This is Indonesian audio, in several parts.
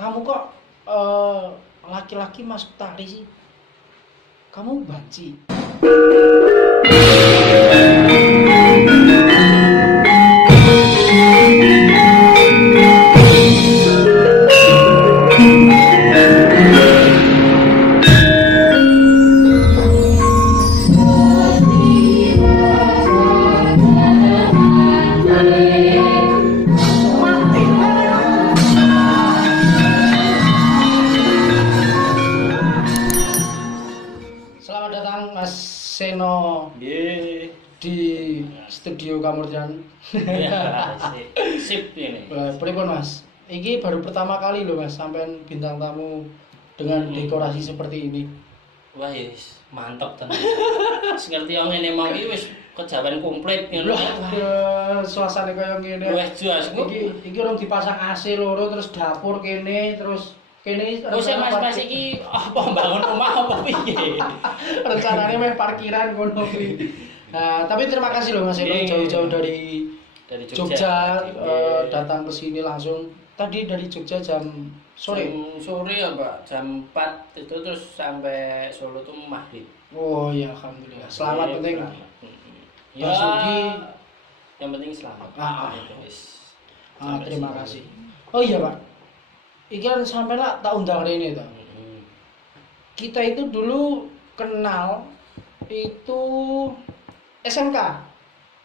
Kamu kok laki-laki masuk tari sih? Kamu banci. Selamat datang Mas Seno Nggih. di studio Kamurjan. Ya, sip ini. Pripun Mas? Iki baru pertama kali loh Mas sampean bintang tamu dengan dekorasi seperti ini. Wah, yes, mantap tenan. Wis ngerti yang ngene mau iki wis kejawen komplit ngono. Suasana kaya ngene. Wis jelas kok. Iki orang dipasang AC loro terus dapur kene terus kene Wis Mas iki apa bangun rumah apa piye? rencananya meh parkiran ngono kuwi. Nah, tapi terima kasih loh Mas Eno jauh-jauh dari Jogja datang ke sini langsung. Tadi dari Jogja jam sore. Sore ya, Pak. Jam 4 itu terus sampai Solo tuh maghrib. Oh ya alhamdulillah. Selamat penting. Ya, Mas Ugi. Yang penting selamat. Itu wis. Terima kasih. Oh iya Pak. Iki kan sampai lah tak undang ini toh. Kita itu dulu kenal itu SMK.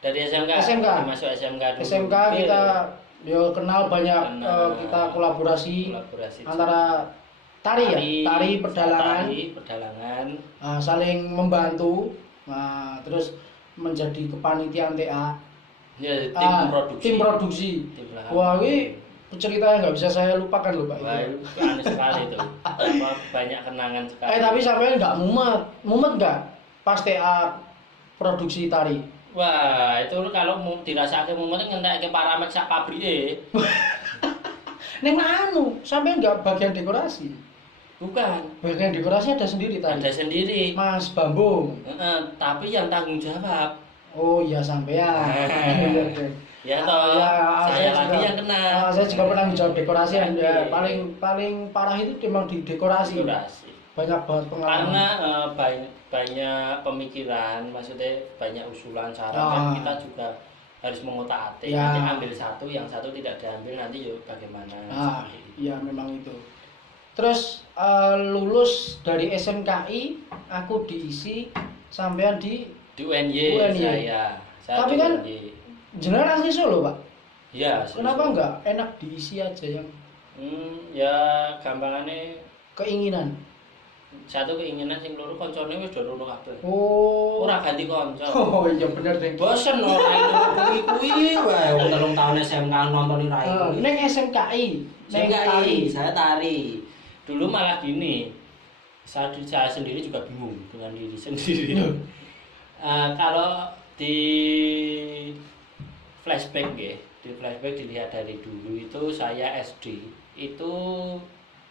Dari SMK. Masuk SMK dulu. SMK kita kenal banyak, kita kolaborasi antara tari pedalangan, saling membantu. Nah, terus menjadi kepanitiaan TA. Ya, tim produksi. Wah, ini ceritanya nggak bisa saya lupakan loh Pak. Wah, itu aneh sekali itu. Banyak kenangan sekali. Tapi sampai nggak mumet nggak pas TA produksi tari. Wah, itu kalau mau dirasake mumet ngentek ke paramek sak pabrike. Neng anu, sampai nggak bagian dekorasi. Bukan. Bagian dekorasi ada sendiri tadi. Ada sendiri. Mas Bambung. Tapi yang tanggung jawab. Oh iya sampean. Ya toh. Saya lagi yang kena. Saya juga pernah menjawab dekorasi ya. Paling parah itu memang di dekorasi. Banyak banget pengalaman. Karena banyak pemikiran, maksudnya banyak usulan saran kan kita juga harus mengotak-atik. Nanti ambil satu, yang satu tidak diambil nanti yuk bagaimana. Iya memang itu. Terus lulus dari SMKI, aku diisi sampean di UNY. Saya tapi kan jenengan asli Solo Pak. Iya. Kenapa enggak enak diisi aja yang? Ya gampangannya keinginan. Satu keinginan sing loro koncone wis do rono kabeh. Oh. Ora ganti kanca. Oh iya bener deh. Bosen ora kuwi wae wong 3 tahun SMK nonton rai. Ning SMKI, ning tari. Saya tari. Dulu malah gini. Saya sendiri juga bingung dengan diri sendiri. Kalau di flashback nggih, dilihat dari dulu itu saya SD. Itu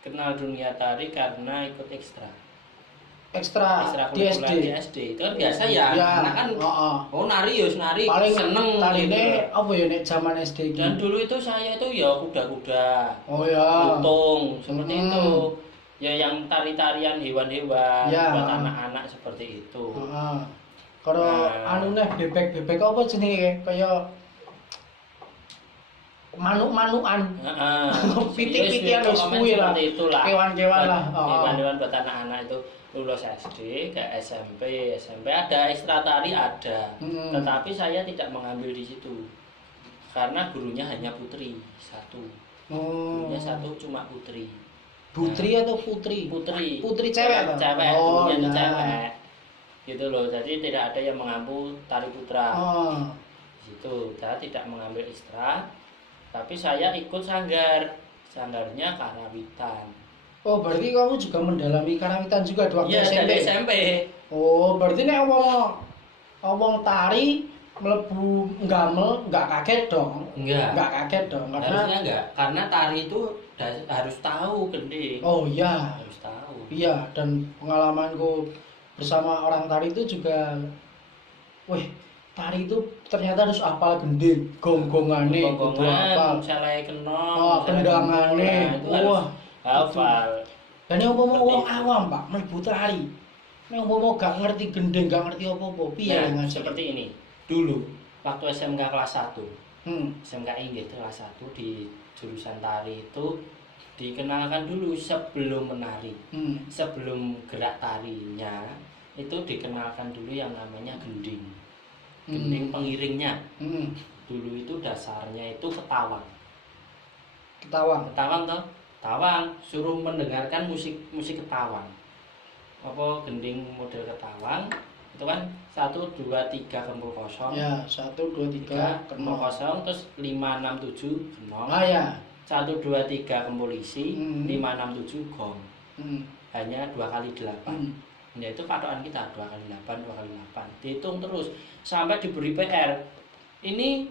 kenal dunia tari karena ikut ekstra di SD. Itu kan biasa ya, anak kan nari ya nari paling seneng tarine apa ya nek zaman SD dan dulu itu saya itu ya kuda-kuda lutung seperti itu ya, yang tari-tarian hewan-hewan buat anak-anak seperti itu. Kalau anu neh bebek apa jenenge kaya manuk-manukan. Pitik-pitikan wis kuwi lah. Kewan-kewan lah. Hewan-hewan buat anak-anak itu lulus SD ke SMP ada ekstra tari ada. Tetapi saya tidak mengambil di situ. Karena gurunya hanya putri satu. Gurunya satu cuma putri. Putri atau putri? Putri cewek. Cewek, gurunya itu cewek. Gitu loh. Jadi tidak ada yang mengambil tari putra. Gitu. Saya tidak mengambil ekstra. Tapi saya ikut sanggarnya karawitan. Oh, berarti kamu juga mendalami karawitan juga waktu SMP? Iya, dari SMP. Oh, berarti nek wong tari mlebu ngamel enggak kaget dong? Enggak kaget dong. Harusnya enggak, karena tari itu harus tahu gending. Oh iya. Harus tahu. Iya, dan pengalamanku bersama orang tari itu juga tari itu ternyata harus apal gending, gonggongane, gongongan, salai kena, kendangane. Wah, hafal. Dan yang umpama Seperti wong itu. awam, Pak, mlebu tari. Nek umpama gak ngerti gendeng, gak ngerti apa-apa, piye Nah, dengan seperti ini. Dulu waktu SMK kelas 1, Hmm. SMKI gitu kelas 1 di jurusan tari itu dikenalkan dulu sebelum menari. Hmm. Sebelum gerak tarinya itu dikenalkan dulu yang namanya gending. Gending pengiringnya. Hmm. Dulu itu dasarnya itu ketawang. Ketawang. Ketawang toh? Ketawang suruh mendengarkan musik ketawang. Apa gending model ketawang itu kan 1 2 3 kempul kosong. Ya, 1 2 3 kempul kenal. kosong terus 5 6 7 genong. Ah ya. 1 2 3 kempul isi, Hmm. 5 6 7 gong. Hmm. Hanya 2 kali 8. Hmm. Ya itu patokan kita 2 kali 8 2 kali 8. Dihitung terus sampai diberi PR. Ini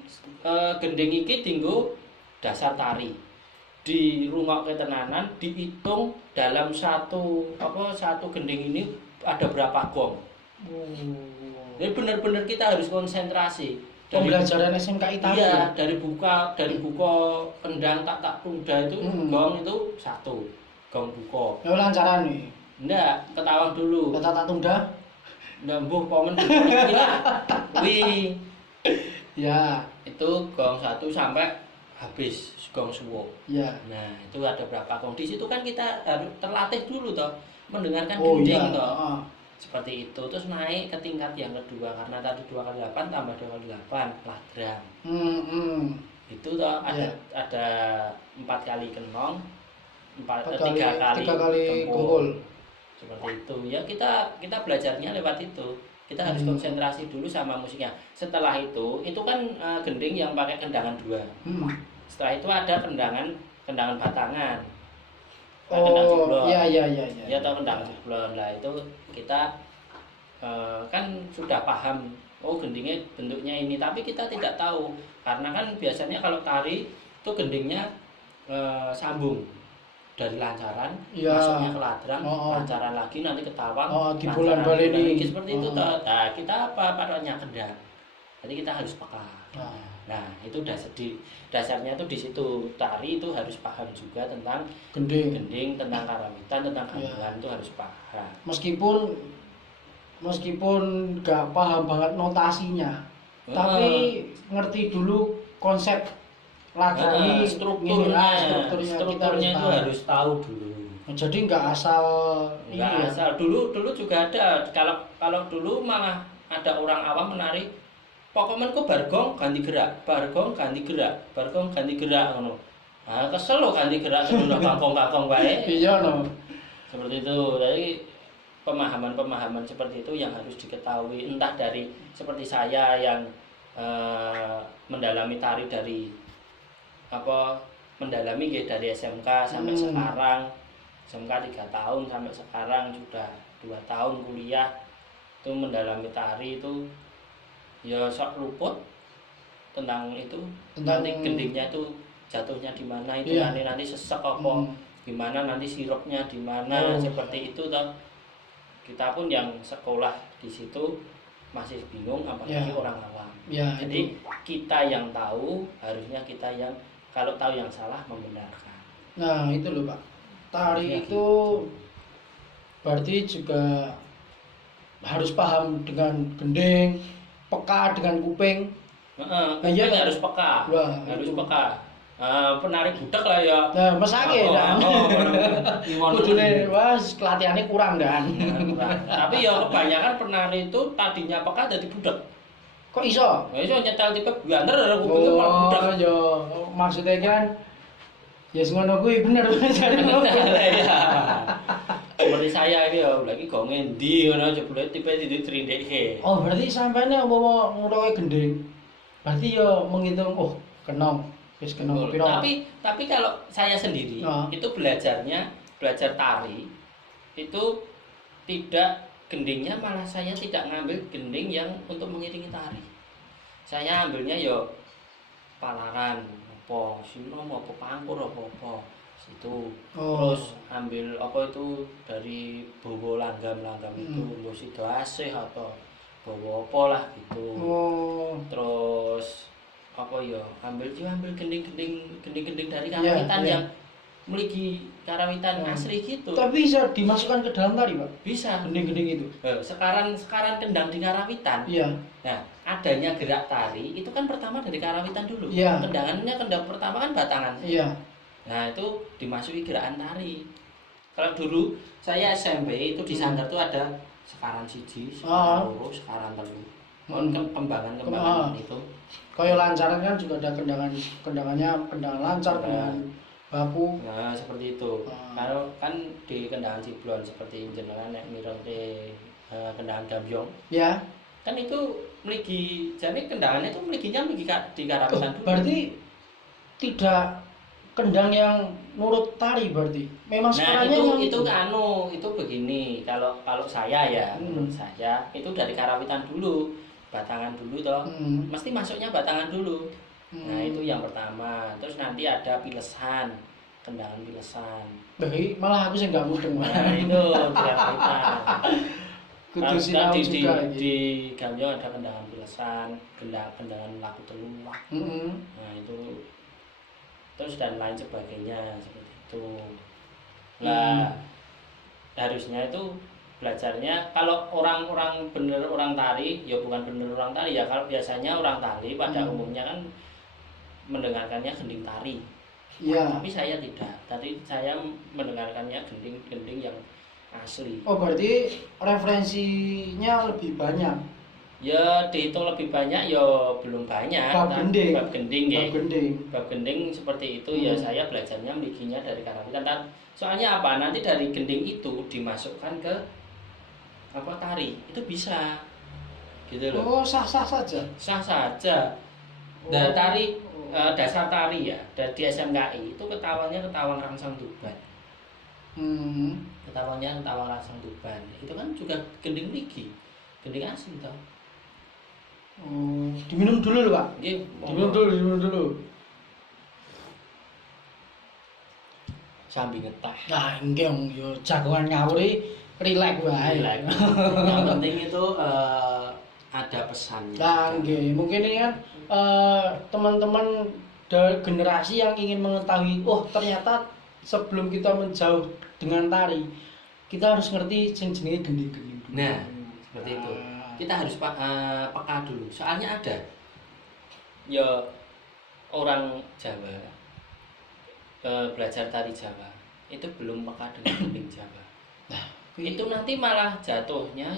gending iki dinggo dasar tari. Dirungokke tenanan, dihitung dalam satu gending ini ada berapa gong. Jadi benar-benar kita harus konsentrasi. Pembelajaran SMKI tadi. Iya, dari buka kendang tak tunda itu gong itu 1. Gong buka. Ya lancaran nih. Enggak, ketawang dulu. Kata tak tunda. Ndak mbuh komen wih. Ya. Itu gong 1 sampai habis gong suwo. Ya. Nah, itu ada berapa gong. Di situ kan kita harus terlatih dulu toh mendengarkan Oh gending iya. toh. Seperti itu terus naik ke tingkat yang kedua karena tadi 2 kali 8 tambah 2 kali 8 ladrang. Itu toh ada 4 kali kenong, 3 kali kumpul. Seperti itu. Ya kita belajarnya lewat itu. Kita harus konsentrasi dulu sama musiknya. Setelah itu kan gending yang pakai kendangan 2. Setelah itu ada kendangan batangan. Kendang jeblon. Iya. Ya tahu kendang jeblon lah itu kita kan sudah paham gendingnya bentuknya ini tapi kita tidak tahu karena kan biasanya kalau tari itu gendingnya sambung dari lancaran masuknya ke ladrang lancaran lagi nanti ketawang di bulan baleni seperti itu. Nah kita patokannya kendang jadi kita harus peka. Nah itu dasarnya tuh di situ tari itu harus paham juga tentang gending tentang karawitan tentang gamelan itu harus paham meskipun gak paham banget notasinya tapi ngerti dulu konsep ladrang strukturnya itu harus tahu dulu. Jadi nggak asal dulu juga ada kalau dulu malah ada orang awam menari pokoknya kok bargong ganti gerak ngono. Nah, kesel lo ganti gerak sebelum bangkong baik. Iya no. Seperti itu. Jadi pemahaman seperti itu yang harus diketahui entah dari seperti saya yang mendalami tari dari dari SMK sampai sekarang. SMK 3 tahun sampai sekarang sudah 2 tahun kuliah itu mendalami tari itu ya sok luput tentang itu nanti gendingnya itu jatuhnya di mana itu nanti sesek apa gimana nanti sirupnya di mana seperti itu toh kita pun yang sekolah di situ masih bingung apalagi orang awam jadi kita yang tahu harusnya kita yang kalau tahu yang salah membenarkan. Nah itu loh Pak tari itu berarti juga harus paham dengan gending peka dengan kuping. Kuping harus peka. Harus peka. Penari budak lah ya. Nah, mesake dan. Kudune wes latihannya kurang dan. Tapi ya kebanyakan penari itu tadinya peka jadi budak. Kok iso? Ya iso nyetel tipe banter kupingnya malah budak. Oh, yo maksudnya kan ya ngono kuwi bener jare ngono. Seperti saya ini ya, lagi kok ngendi ngono jebule tipe ditrindeke. Oh, berarti sampainya umpama nguroke gending. Berarti ya menghitung kenong. Wis kenong piro. Tapi kalau saya sendiri itu belajar tari itu tidak gendingnya malah saya tidak ngambil gending yang untuk mengiringi tari. Saya ambilnya yo palaran, apa sinom apa pangkur apa situ. Terus ambil apa itu dari bawa langgam itu nggo sida asih atau bawa apa lah gitu. Terus apa ya ambil gending dari karawitan mligi karawitan asli gitu. Tapi bisa dimasukkan ke dalam tari, Pak? Bisa. Gending-gending itu. Sekarang kendang di karawitan. Iya. Nah, adanya gerak tari itu kan pertama dari karawitan dulu. Iya. Kendang pertama kan batangan. Iya. Nah, itu dimasuki gerakan tari. Kalau dulu saya SMP itu di Sanggar tuh ada sekarang siji, sekarang loro, sekarang telu. Kembangan itu. Kayak lancaran kan juga ada kendangannya lancar dengan baku. Nah, seperti itu. Kalau kan di kendangan Ciblon seperti jenengan nek mirote kendangan Gambyong. Ya. Kan itu mligi jane kendangannya itu mliginya di karawitan dulu. Berarti tidak kendang yang nurut tari berarti. Memang sekarangnya itu begini. Kalau saya ya, menurut saya itu dari karawitan dulu. Batangan dulu toh. Mesti masuknya batangan dulu. Nah, itu yang pertama. Terus nanti ada pilesan, kendangan pilesan. Malah aku sih nggak mudeng. Nah, itu karawitan. Kudu sinau juga di Gambyong ada kendangan pilesan, kendangan laku telu. Nah, itu terus dan lain sebagainya seperti itu. Nah, harusnya itu belajarnya kalau orang-orang bener orang tari, ya bukan bener orang tari ya, kalau biasanya orang tari pada umumnya kan mendengarkannya gending tari. Iya. Tapi saya tidak. Tadi saya mendengarkannya gending yang asli. Oh, berarti referensinya lebih banyak. Ya dihitung lebih banyak ya belum banyak. Bab gending ya. Bab gending seperti itu ya saya belajarnya mliginya dari karawitan. Soalnya apa? Nanti dari gending itu dimasukkan ke tari. Itu bisa. Gitu loh. Oh, sah-sah saja. Sah saja. Nah, tari dasar tari ya. Dari di SMKI itu ketawanya ketawang rangsang tuban. Ketawanya ketawang rangsang tuban. Itu kan juga gending mligi. Gending asli toh. Oh, diminum dulu loh, Pak. Nggih, diminum dulu. Sambil ngeteh. Nah, nggih yo jagoan ngawuri rileks wae. Yang penting itu ada pesan. Nah, nggih, mungkin ini kan teman-teman generasi yang ingin mengetahui, ternyata sebelum kita menjauh dengan tari, kita harus ngerti jenenge gending-gending. Nah, seperti itu. Kita harus peka dulu. Soalnya ada ya orang Jawa belajar tari Jawa itu belum peka dengan gending Jawa. Nah, itu nanti malah jatuhnya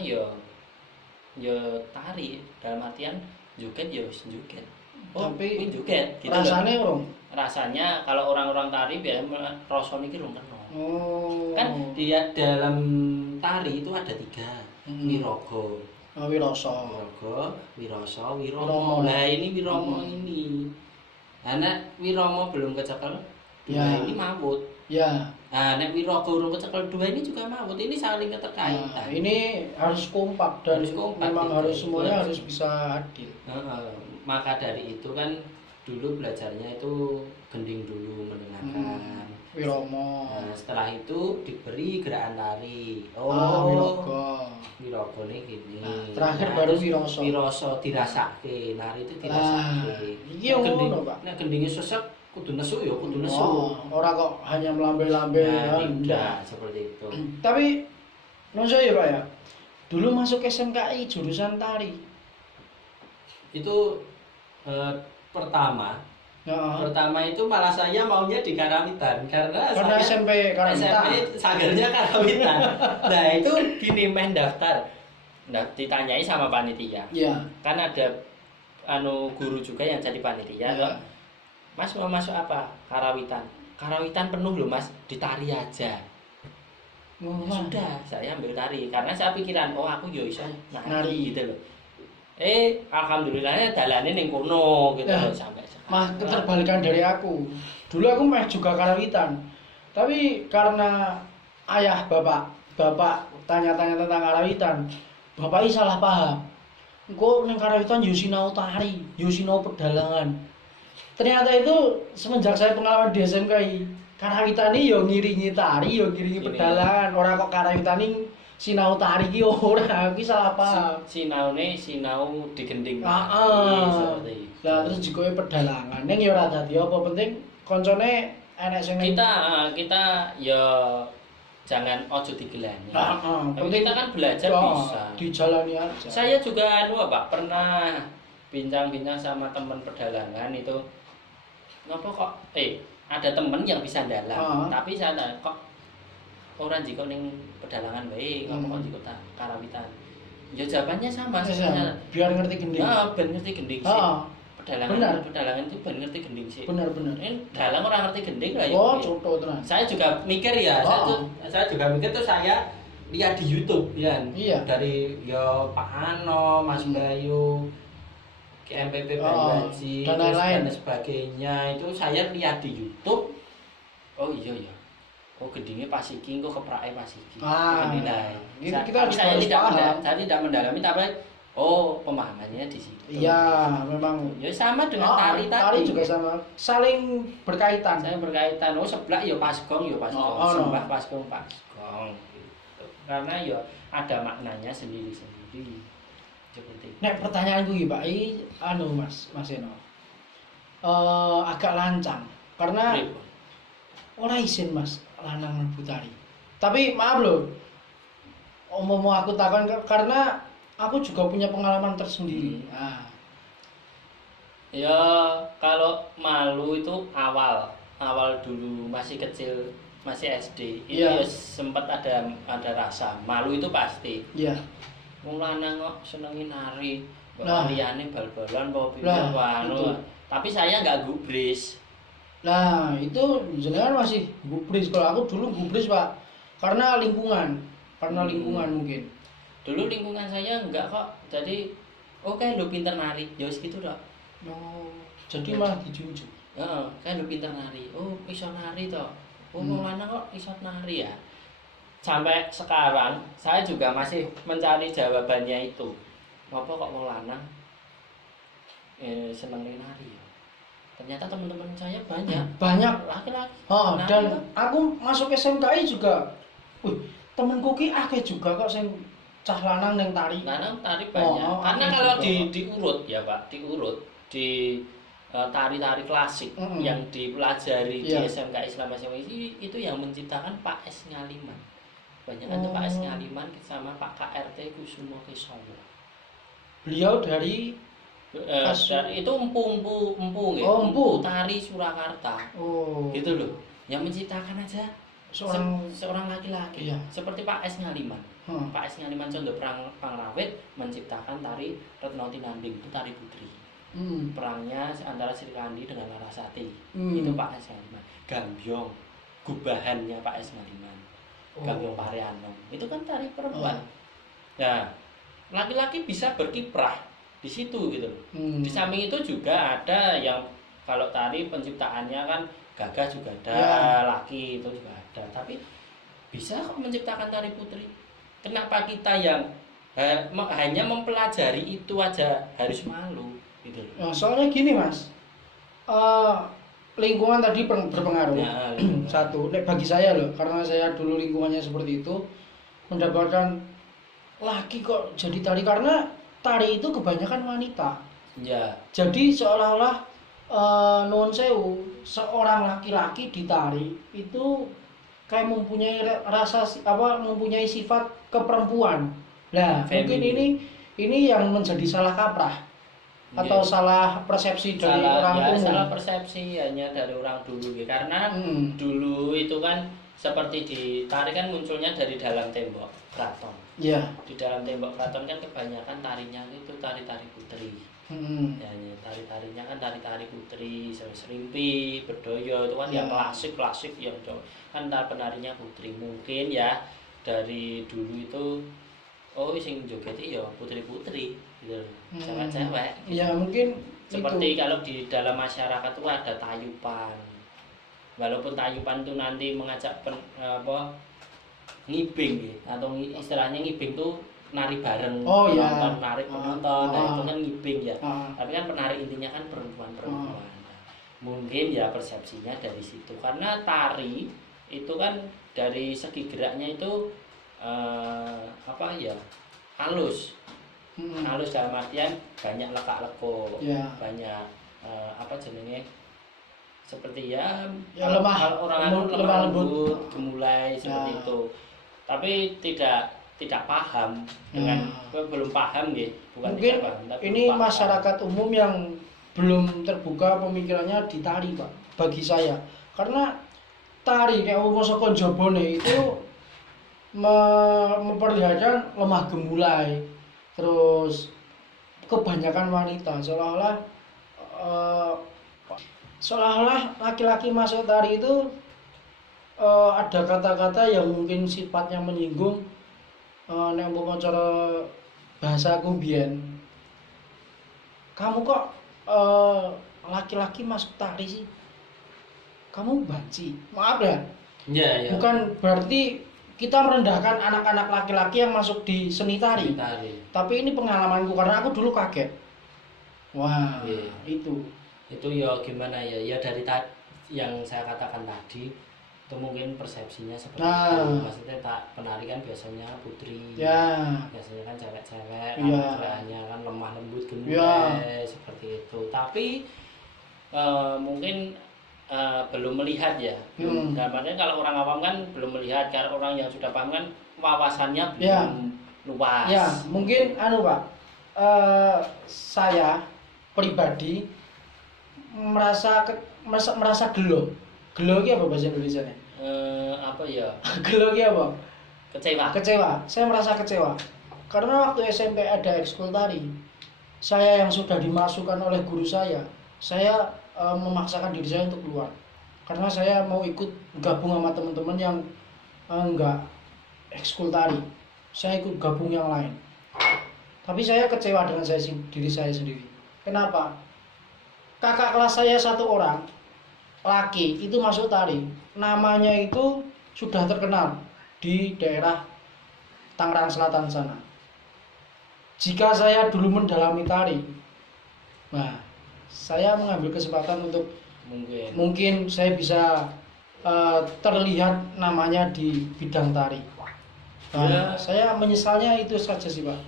ya tari dalam artian joget ya joget. Tapi joget gitu. Rasanya kalau orang-orang tari biasanya rasane iki rung kena. Kan dia dalam tari itu ada 3. Wiraga. Wirasa, Wiromo. Nah, ini Wiromo ini. Nah, Wiromo belum kecekel, ini maut. Ya. Nah, nek Wiraga urung kecekel 2 ini juga maut. Ini saling keterkaitan. Ini harus kompak dan memang gitu. harus semuanya harus bisa adil. Maka dari itu kan dulu belajarnya itu gending dulu mendengarkan. Wiromo. Nah, setelah itu diberi gerakan tari. Wiraga nih gini. Terakhir baru Wiroso. Wiroso dirasake, nari itu dirasake. Iki yo ngono, Pak. Nek gendinge sesek kudu nesu ya, kudu nesu. Ora kok hanya melambai-lambai tidak seperti itu. Tapi nonso ya, Pak ya. Dulu masuk SMKI jurusan tari. Itu pertama itu malah saya maunya di karawitan karena SMP Sanggarnya karawitan. Nah, itu gini main daftar. Nah, ditanyai sama panitia. Iya. Kan ada guru juga yang jadi panitia. Ya. Mas mau masuk apa? Karawitan. Karawitan penuh loh, Mas. Ditari aja. Sudah, saya ambil tari karena saya pikiran, aku yo iso nari gitu loh. Alhamdulillahnya dalane ning kono gitu loh sampai sekarang. Keterbalikan dari aku. Dulu aku meh juga karawitan. Tapi karena ayah bapak tanya-tanya tentang karawitan, bapak salah paham. Engko ning karawitan yo sinau tari, yo sinau pedalangan. Ternyata itu semenjak saya pengalaman di SMKI, karawitan iki yo ngiringi tari, yo ngiringi pedalangan. Ora kok karawitan iki sinau tari ki ora, iki salah paham. Sinaune sinau digending. Lah terus jikoe pedalangan ning ya ora dadi apa, penting koncone enek sing kita ya jangan ojo digelani. Tapi penting kita kan belajar bisa. Dijalani aja. Saya juga Pak, pernah bincang-bincang sama teman pedalangan itu. Ngapa kok ada temen yang bisa dalang, tapi saya kok orang jika ning pedalangan baik, ngapa kok jika karawitan. Ya jawabannya sama sebenarnya. Biar ngerti gending. Ben ngerti gending sih. Pedalangan itu ben ngerti gending sih. Benar. Ini dalang orang ngerti gending lah ya. Oh, contoh tenan. Saya juga mikir ya, saya juga mikir tuh saya lihat di YouTube ya. Iya. Dari ya Pak Ano, Mas Bayu, KMPP Baji, dan lain-lain dan sebagainya itu saya lihat di YouTube. Oh iya ya. Oh gendingnya pas iki, kok keprake pas iki. Nilai. Kita saya tidak mendalami tapi pemahamannya di situ. Iya, memang. Ya sama dengan tari tadi. Tari juga sama, saling berkaitan. Seblak ya pasgong ya pasgong. Sembah pasgong. Gitu. Karena ya ada maknanya sendiri-sendiri. Seperti. Nek pertanyaanku iki, Pak, Mas Eno. Agak lancang karena ora isin Mas lanang mlebu tari. Tapi maaf loh. Mau aku takon karena aku juga punya pengalaman tersendiri. Ya kalau malu itu awal dulu masih kecil, masih SD itu ya sempat ada rasa malu itu pasti. Iya. Wong lanang kok senengi nari, liyane bal-balan apa tapi saya nggak gubris. Nah, itu jenengan masih gubris. Kalau aku dulu gubris, Pak. Karena lingkungan mungkin. Dulu lingkungan saya enggak kok. Jadi lu pinter nari, ya wis gitu tok. Jadi malah dijujuk. Heeh, lu pinter nari. Iso nari toh. Wong lanang kok iso nari ya. Sampai sekarang saya juga masih mencari jawabannya itu. Apa kok wong lanang seneng nari ya? Ternyata teman-teman saya banyak laki-laki. Dan aku masuk SMKI juga. Temenku ki akeh juga kok sing cah lanang ning tari. Lanang tari banyak. Karena kalau diurut ya, Pak, di tari-tari klasik yang dipelajari di SMK Islam itu yang menciptakan Pak S. Ngaliman. Banyak tuh Pak S. Ngaliman sama Pak KRT Kusumo Kesowo. Beliau dari itu empu tari Surakarta. Gitu loh. Yang menciptakan aja seorang laki-laki. Seperti Pak S. Ngaliman. Pak S. Ngaliman Condo Pangrawit menciptakan tari Retno Tinanding, itu tari putri. Perangnya antara Sri Kandi dengan Larasati. Itu Pak S. Ngaliman. Gambyong, gubahannya Pak S. Ngaliman. Gambyong Pariano. Itu kan tari perempuan. Nah, laki-laki bisa berkiprah di situ gitu loh. Di samping itu juga ada yang kalau tari penciptaannya kan gagah juga ada, laki itu juga ada. Tapi bisa kok menciptakan tari putri. Kenapa kita yang hanya mempelajari itu aja harus malu gitu loh. Soalnya gini Mas, lingkungan tadi berpengaruh. Satu, bagi saya loh, karena saya dulu lingkungannya seperti itu, mendapatkan laki kok jadi tari karena tari itu kebanyakan wanita. Jadi seolah-olah nuwun sewu, seorang laki-laki di tari itu kayak mempunyai mempunyai sifat keperempuan. Mungkin ini yang menjadi salah kaprah atau salah persepsi dari orang umum. Salah persepsi hanya dari orang dulu ya. Karena dulu itu kan seperti di tari kan munculnya dari dalam tembok keraton. Di dalam tembok keraton kan kebanyakan tarinya itu tari-tari putri. Tari-tarinya kan tari-tari putri, serimpi, bedoyo itu kan yang klasik yang kan penarinya putri. Mungkin ya dari dulu itu sing jogeti ya putri-putri gitu. Cewek-cewek. Ya mungkin seperti itu. Kalau di dalam masyarakat itu ada tayupan. Walaupun tayupan itu nanti mengajak ngibing atau istilahnya ngibing tuh nari bareng penonton, narik penonton, itu kan ngibing ya. Tapi kan penari intinya kan perempuan-perempuan. Mungkin ya persepsinya dari situ. Karena tari itu kan dari segi geraknya itu halus. Halus dalam artian banyak lekak-lekuk, banyak seperti ya, Ya, lemah, kalau orang anu lemah lembut. lembut, gemulai seperti Ya. itu. Tapi tidak paham dengan belum paham ya, bukan Mungkin tidak paham, tapi ini belum paham. masyarakat umum yang belum terbuka pemikirannya di tari, Pak, bagi saya. Karena tari kayak apa saka jabone itu memperlihatkan lemah gemulai, terus kebanyakan wanita eh, seolah-olah laki-laki masuk tari itu ada kata-kata yang mungkin sifatnya menyinggung. Nek umpama cara bahasa aku mbiyen, kamu kok laki-laki masuk tari sih, kamu banci, maaf ya. Ya. Bukan berarti kita merendahkan anak-anak laki-laki yang masuk di seni tari. Tapi ini pengalamanku karena aku dulu kaget. Wah, Iya. itu Ya gimana ya, ya dari yang saya katakan tadi itu mungkin persepsinya seperti itu. Maksudnya penari kan biasanya putri, ya. biasanya kan cewek-cewek, Iya. gerakannya kan lemah lembut gemulai, Iya. seperti itu. Tapi mungkin belum melihat ya. Namanya kalau orang awam kan belum melihat, karena orang yang sudah paham kan wawasannya belum Ya. luas. Ya, mungkin Pak, saya pribadi merasa gelo. Gelo ki apa bahasa Indonesianya? Apa ya? Gelo ki apa? Kecewa. Saya merasa kecewa. Karena waktu SMP ada ekskul tari. Saya yang sudah dimasukkan oleh guru saya memaksakan diri saya untuk keluar. Karena saya mau ikut gabung sama teman-teman yang enggak ekskul tari. Saya ikut gabung yang lain. Tapi saya kecewa dengan diri saya sendiri. Kenapa? Kakak kelas saya satu orang laki itu masuk tari, namanya itu sudah terkenal di daerah Tangerang Selatan sana. Jika saya dulu mendalami tari, nah saya mengambil kesempatan untuk mungkin saya bisa terlihat namanya di bidang tari. Nah, saya menyesalnya itu saja sih, Pak.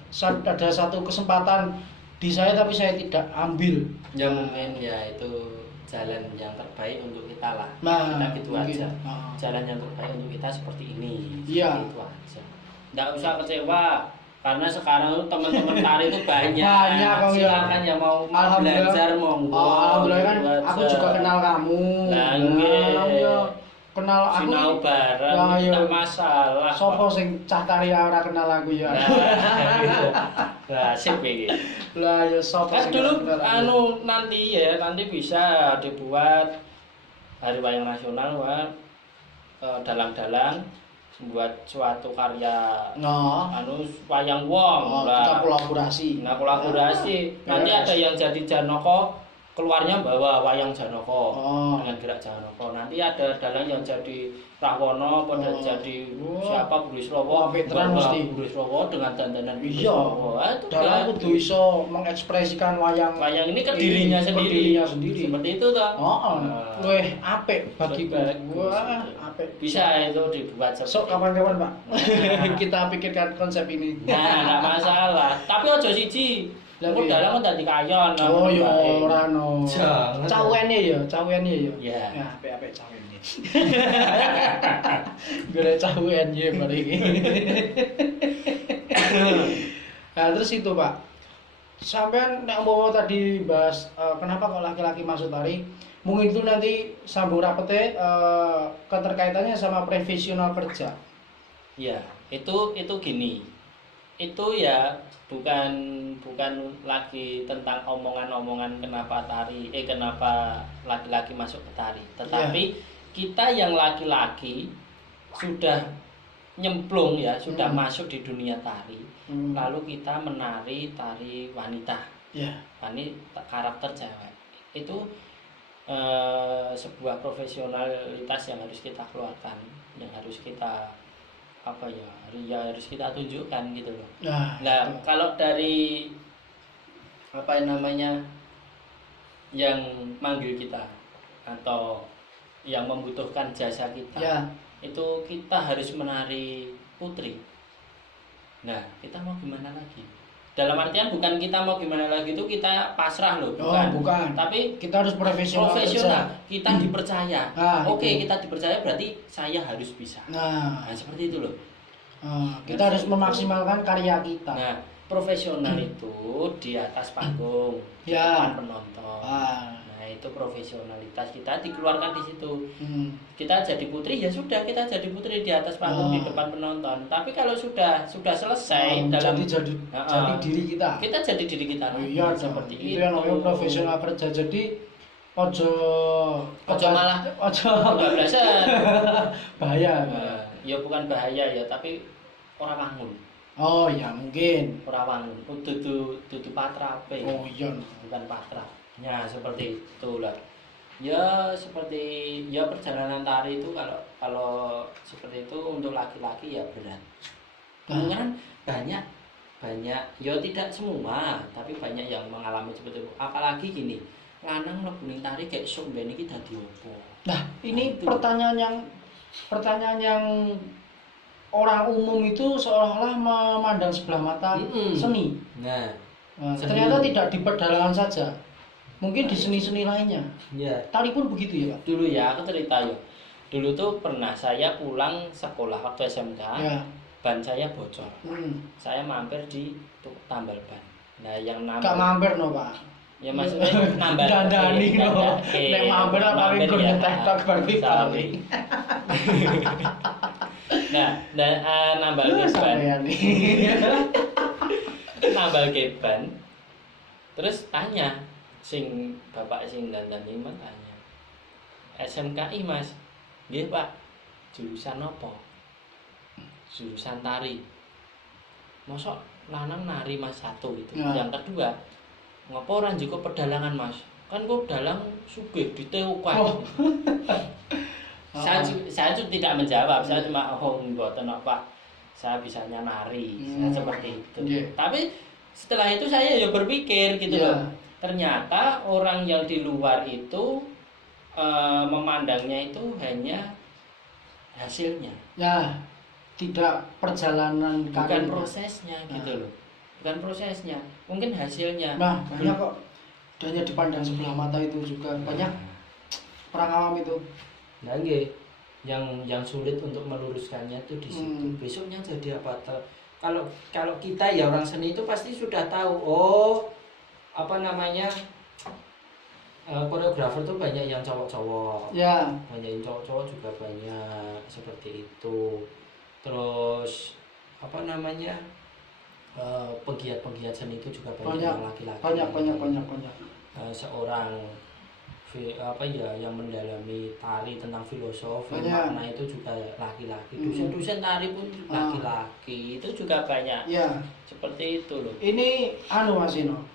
Ada satu kesempatan di saya tapi saya tidak ambil. Ya mungkin ya itu jalan yang terbaik untuk kita lah. Nah, kita gitu mungkin. aja. Jalan yang terbaik untuk kita seperti ini. Iya. Itu aja. Nggak usah kecewa karena sekarang tuh teman-teman tari itu banyak. Banyak kok ya. Silakan ya mau belajar monggo. Alhamdulillah kan Gitu aku aja. juga kenal kamu. Lah, nggih. Kenal aku. Sinau bareng Lah, tidak iya. masalah. Sopo sing cah tari ora kenal aku ya. Lah, sip iki. Lah ya sopo Kan sing dulu ora kenal aku? nanti bisa dibuat Hari Wayang Nasional, dalang-dalang buat suatu karya wayang wong. Kita kolaborasi. Nah, kolaborasi. Nanti ada yang jadi Janoko, keluarnya bawa wayang Janoko dengan gerak Janoko. Nanti ada dalang yang jadi Rahwono, pada jadi siapa Burislowo, Burislowo dengan dandanan Burislowo. Iya. Dalang kudu iso mengekspresikan wayang ini ke dirinya sendiri. Seperti itu toh. Luwih apik bagi gua, apik. Bisa itu dibuat seperti Sok kapan-kapan, Pak. Kita pikirkan konsep ini. Nah, enggak masalah. Tapi aja siji. Lah kok dalang dadi kayon. Oh ya ora no. Jangan. Cawene ya. Ya. Nah, apik-apik cawene. Golek cawen ya bareng iki. Nah, terus itu, Pak. Sampean nek umpama tadi bahas kenapa kok laki-laki masuk tari, mungkin itu nanti sambung rapete keterkaitannya sama profesional kerja. Ya, itu gini. Itu ya bukan lagi tentang omongan-omongan kenapa laki-laki masuk ke tari, tetapi kita yang laki-laki sudah nyemplung ya, sudah masuk di dunia tari, lalu kita menari tari wanita, ini karakter cewek, itu sebuah profesionalitas yang harus kita keluarkan, yang harus kita harus kita tunjukkan gitu loh. Nah, kalau dari yang manggil kita atau yang membutuhkan jasa kita, itu kita harus menari putri. Nah, kita mau gimana lagi? Dalam artian bukan kita mau gimana lagi itu kita pasrah loh, bukan. Tapi kita harus profesional. Kita dipercaya. Oke, kita dipercaya berarti saya harus bisa. Nah, seperti itu loh. Kita harus memaksimalkan karya kita. Nah, profesional itu di atas panggung, di depan penonton. Nah, itu profesionalitas kita dikeluarkan di situ. Kita jadi putri ya sudah, kita jadi putri di atas panggung di depan penonton. Tapi kalau sudah selesai dalam jadi diri kita. Kita jadi diri kita. Iya, seperti itu yang namanya profesional kerja. Jadi ojo malah kebablasan. Bahaya. Ya bukan bahaya ya, tapi orang bangun. Oh ya mungkin. Orang bangun. Dudu patra. Oh iya. Bukan patra. Ya seperti itulah. Ya seperti ya perjalanan tari itu kalau seperti itu untuk laki-laki ya berat. Kan banyak ya tidak semua, tapi banyak yang mengalami seperti itu. Apalagi gini, lanang mlebu tari kayak sok mbene iki dadi opo. Nah, ini pertanyaan yang orang umum itu seolah-olah memandang sebelah mata seni. Nah, ternyata tidak di pedalangan saja. Mungkin di seni-seni lainnya. Ya. Tari pun begitu ya, Pak? Dulu ya, aku cerita ya. Dulu tuh pernah saya pulang sekolah waktu SMK, ban saya bocor. Saya mampir di tambal ban. Nah, yang nambah. Gak mampir no, Pak. Ya maksudnya nambah. Dandani no. Nek mampir paling gur nyetek berarti kali. Nah, nambal ban. Nambal ban. Terus tanya bapak sing dandani tanya. SMKI Mas. Nggih, Pak. Jurusan apa? Jurusan tari. Mosok lanang nari Mas satu itu. Yang kedua, ngopo ora njuk pedalangan Mas? Kan kok dalang sugih diteukah. Saya tidak menjawab, saya cuma mboten Pak. Saya bisanya nari. Saya seperti itu. Tapi setelah itu saya ya berpikir gitu loh. Ternyata orang yang di luar itu memandangnya itu hanya hasilnya. Ya, tidak perjalanan bukan prosesnya gitu loh. Bukan prosesnya, mungkin hasilnya. Nah, banyak kok hanya dipandang sebelah mata itu juga. Banyak orang awam itu. Nah, nggih. Yang sulit untuk meluruskannya itu di situ. Besoknya jadi apa? Kalau kita ya orang seni itu pasti sudah tahu. Koreografer tuh banyak yang cowok-cowok. Ya. Banyak yang cowok-cowok juga banyak seperti itu. Terus pegiat-pegiat seni itu juga banyak yang laki-laki. Banyak. Seorang yang mendalami tari tentang filosofi makna itu juga laki-laki. Dosen-dosen tari pun laki-laki. Itu juga banyak. Ya. Seperti itu loh. Ini Mas Ino.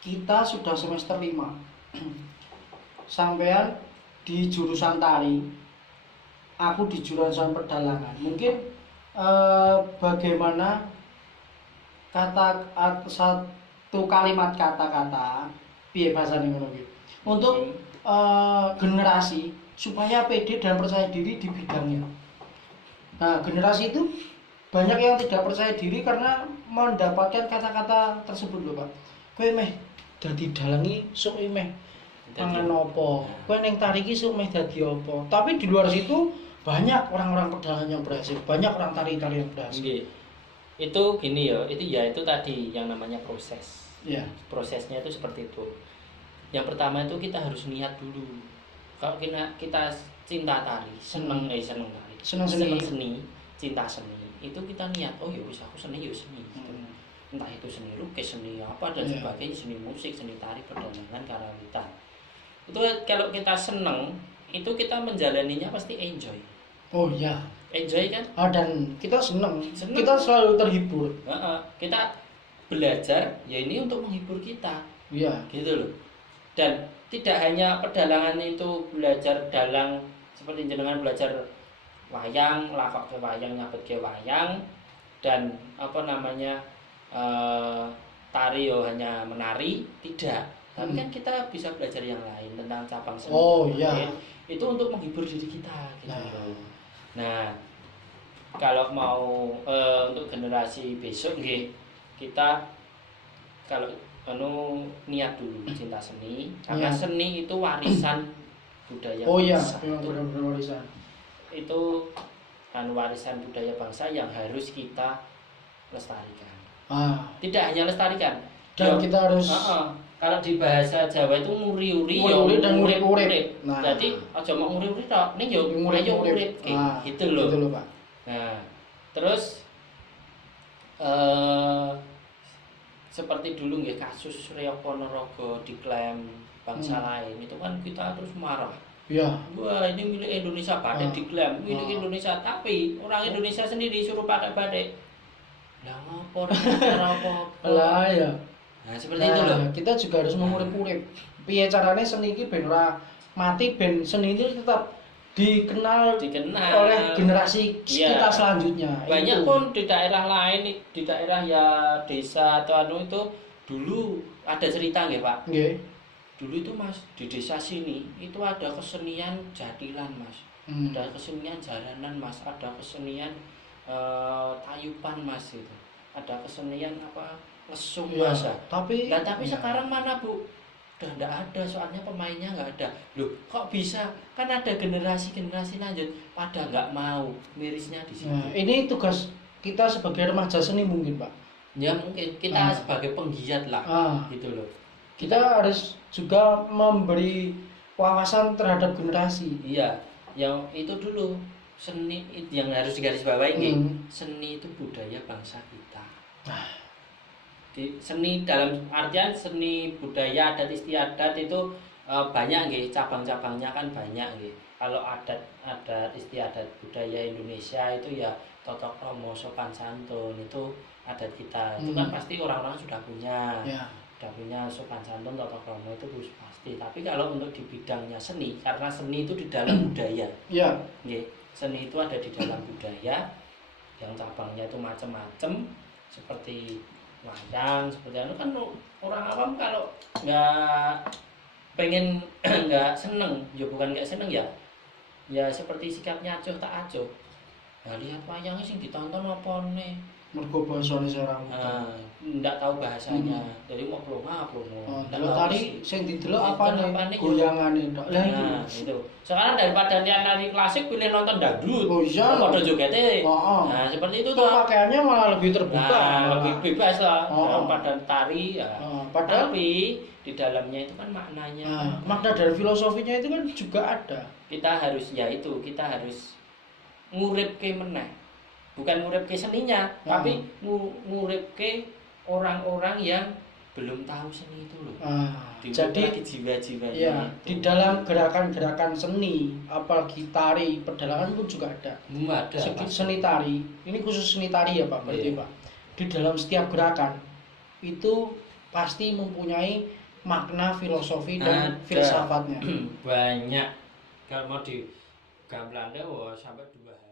Kita sudah semester 5. Sampean di jurusan tari. Aku di jurusan pedalangan. Mungkin bagaimana satu kalimat kata-kata piye bahasane ngono iki untuk generasi supaya pede dan percaya diri di bidangnya. Nah, generasi itu banyak yang tidak percaya diri karena mendapatkan kata-kata tersebut loh, Pak. Kowe meh dadi dalangi sok meh pangan apa? Kowe ning tari iki sok meh dadi apa? Tapi di luar situ banyak orang-orang pedalangan yang berhasil, banyak orang tari-tari yang berhasil. Itu gini ya, itu tadi yang namanya proses. Ya. Prosesnya itu seperti itu. Yang pertama itu kita harus niat dulu. Kalau kita cinta tari, seneng tari, seneng seni, cinta seni, itu kita niat, oh ya bisa aku seni, seni. Gitu. Entah itu seni lukis, seni apa dan sebagainya, seni musik, seni tari, pedalangan, karawitan. Itu kalau kita seneng, itu kita menjalaninya pasti enjoy. Oh iya. Enjoy kan? Dan kita seneng. Kita selalu terhibur. Kita belajar ya ini untuk menghibur kita. Iya. Gitu loh. Dan tidak hanya pedalangan itu belajar dalang seperti jenengan belajar wayang, lakok ke wayang, nyabet ke wayang, dan tari yo hanya menari, tidak. Tapi kan kita bisa belajar yang lain tentang cabang seni. Oh iya. Itu untuk menghibur diri kita gitu. Nah, kalau mau untuk generasi besok nggih, kita kalau niat dulu cinta seni, karena Niat. seni itu warisan budaya Oh iya, bangsa. memang Itu, benar-benar warisan. itu warisan budaya bangsa yang harus kita lestarikan. Tidak hanya lestarikan, Dan ya, kita harus kalau di bahasa Jawa itu nguri-uri ya nguri-uri dan ngurip-ngurip. Nah. Jadi aja mau nguri-uri tok, ning yo Ngurip-ngurip. urip gitu loh. Gitu loh, Pak. Nah, terus seperti dulu nggih kasus Riyo Ponorogo diklaim bangsa lain itu kan kita terus marah. Iya. Wah, ini milik Indonesia, batik diklaim milik Indonesia, tapi orang Indonesia sendiri suruh pakai batik. Lah ngopo cara apa? Lah ya. Nah, seperti itu loh. Kita juga harus mengurip-urip. Piye carane seni iki ben ora mati, ben seni itu tetap dikenal oleh generasi kita selanjutnya. Banyak itu. pun di daerah lain, di daerah ya desa atau itu dulu ada cerita nggih Pak. Nggih. Dulu itu Mas di desa sini itu ada kesenian jadilan Mas. Ada kesenian jaranan Mas, ada kesenian tayupan Mas itu. Ada kesenian apa? Lesung ya, Mas. Tapi sekarang mana Bu? Udah enggak ada, soalnya pemainnya enggak ada. Loh, kok bisa? Kan ada generasi-generasi lanjut pada enggak mau, mirisnya di situ. Nah, ini tugas kita sebagai remaja seni mungkin, Pak. Ya mungkin kita sebagai penggiat lah, gitu loh. Kita harus juga memberi wawasan terhadap generasi. Iya, yang itu dulu seni yang harus digarisbawahi seni itu budaya bangsa kita. Seni dalam artian seni budaya adat istiadat itu banyak nggih, cabang-cabangnya kan banyak nggih. Kalau adat istiadat budaya Indonesia itu ya tata krama sopan santun itu adat kita. Itu kan pasti orang-orang sudah punya. Sudah punya sopan santun tata krama itu pasti. Tapi kalau untuk di bidangnya seni, karena seni itu di dalam budaya. Iya. Nggih, seni itu ada di dalam budaya yang cabangnya itu macam-macam seperti wayang, seperti itu kan orang awam kalau nggak pengen nggak seneng, ya bukan nggak seneng ya, ya seperti sikapnya acuh tak acuh. Nah, lihat wayangnya sing ditonton apa nih? Mergo basane sarang. Nggak tahu bahasanya, jadi mau plonga. Delok tari sing didelok apane? Goyangane tok. Lah itu. Sekarang daripada lihat nari klasik pilih nonton dangdut. Oh iya. Padha jogete. Nah, seperti itu tuh. Pakaiannya malah lebih terbuka. Lebih bebas lah daripada tari ya. Padahal tapi di dalamnya itu kan maknanya. Makna dari filosofinya itu kan juga ada. Kita harus nguripke meneh. Bukan nguripke seninya, tapi nguripke orang-orang yang belum tahu seni itu loh. Jadi jiwa-jiwanya. Iya, di dalam gerakan-gerakan seni, apalagi tari, pedalangan pun juga ada. Seni tari, ini khusus seni tari ya Pak, berarti Pak. Di dalam setiap gerakan itu pasti mempunyai makna filosofi dan filsafatnya. Banyak. Kalau mau di Gamblangnya sampai 2 hari.